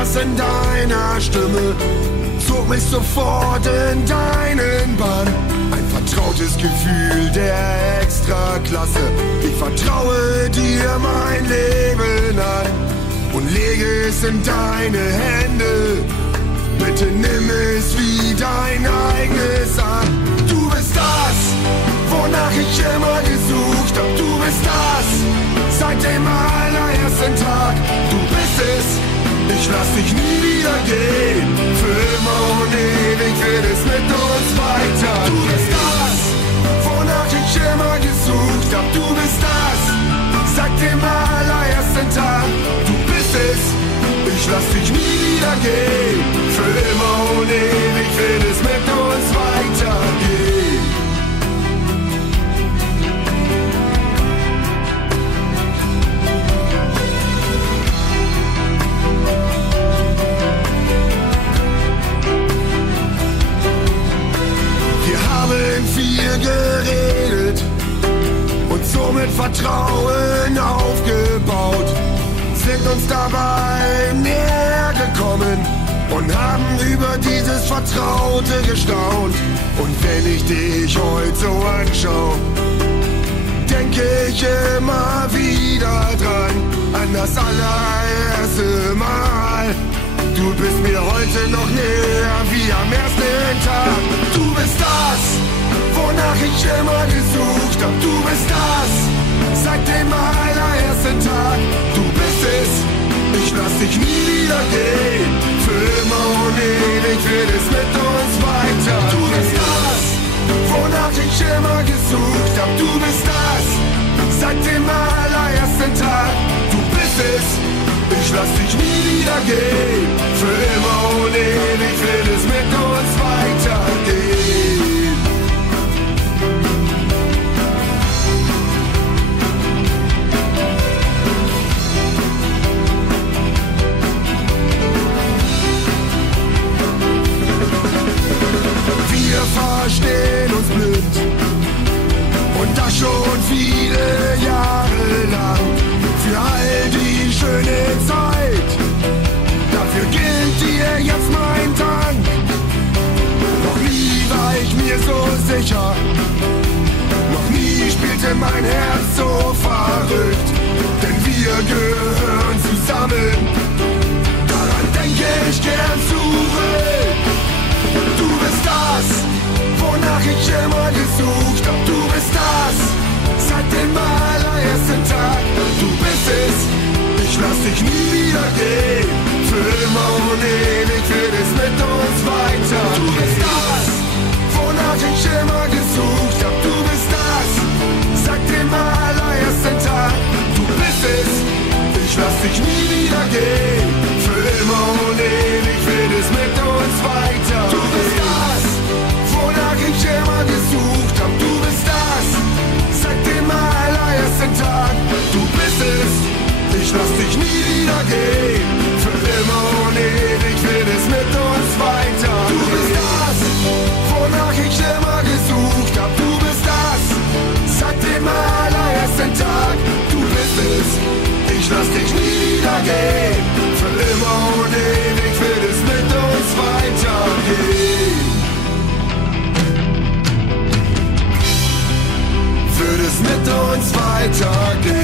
Bass in deiner Stimme zog mich sofort in deinen Bann. Ein vertrautes Gefühl der Extraklasse. Ich vertraue dir mein Leben an und lege es in deine Hände. Bitte nimm es wie dein eigenes an. Du bist das, wonach ich immer gesucht hab. Du bist das, seit dem allerersten Tag. Du bist es, ich lass dich nie wieder gehen. Für immer und ewig wird es mit uns weitergehen. Du bist das, wonach ich immer gesucht hab. Du bist das, seit dem allerersten Tag. Du bist es, ich lass dich nie wieder gehen. Für immer und ewig wird es mit uns weitergehen. Wir haben viel geredet und somit Vertrauen aufgebaut, sind uns dabei näher gekommen und haben über dieses Vertraute gestaunt. Und wenn ich dich heute so anschaue, denke ich immer wieder dran, an das allererste Mal. Du bist mir heute noch näher wie am ersten Tag. Du bist das, wonach ich immer gesucht hab. Du bist das, seit dem allerersten Tag. Du bist es, ich lass dich nie wieder gehen. Für immer und ewig wird es mit uns weitergehen. Du bist das, wonach ich immer gesucht hab. Du bist das, seit dem allerersten Tag. Du bist es, ich lass dich nie wieder gehen. Für immer und ewig wird es mit uns weitergehen. Wir verstehen uns blind und das schon viele Jahre lang. Für all die schöne Zeit, dafür gilt dir jetzt mein Dank. Noch nie war ich mir so sicher, noch nie spielte mein Herz so verrückt, denn wir gehören zusammen, daran denke ich gern zurück. Du bist das, wonach ich immer gesucht hab. Du bist das, seit dem allerersten Tag. Du bist es, ich lass dich nie wieder gehen. Für immer und ewig wird es mit uns weitergehen. Du bist das, wonach ich immer gesucht hab. Du bist das, seit dem allerersten Tag. Du bist es, ich lass dich nie wieder gehen. Für immer und ewig wird es mit uns weitergehen. Du bist das, wonach ich immer gesucht hab. Du bist das, seit dem allerersten Tag. Du bist es, ich lass dich nie wieder gehen. Für immer und ewig wird es mit uns weitergehen. Du bist das, wonach ich immer gesucht hab. Du bist das, seit dem allerersten Tag. Du bist es, ich lass dich nie wieder gehen. Für immer und ewig wird es mit uns weitergehen. Wird es mit uns weitergehen.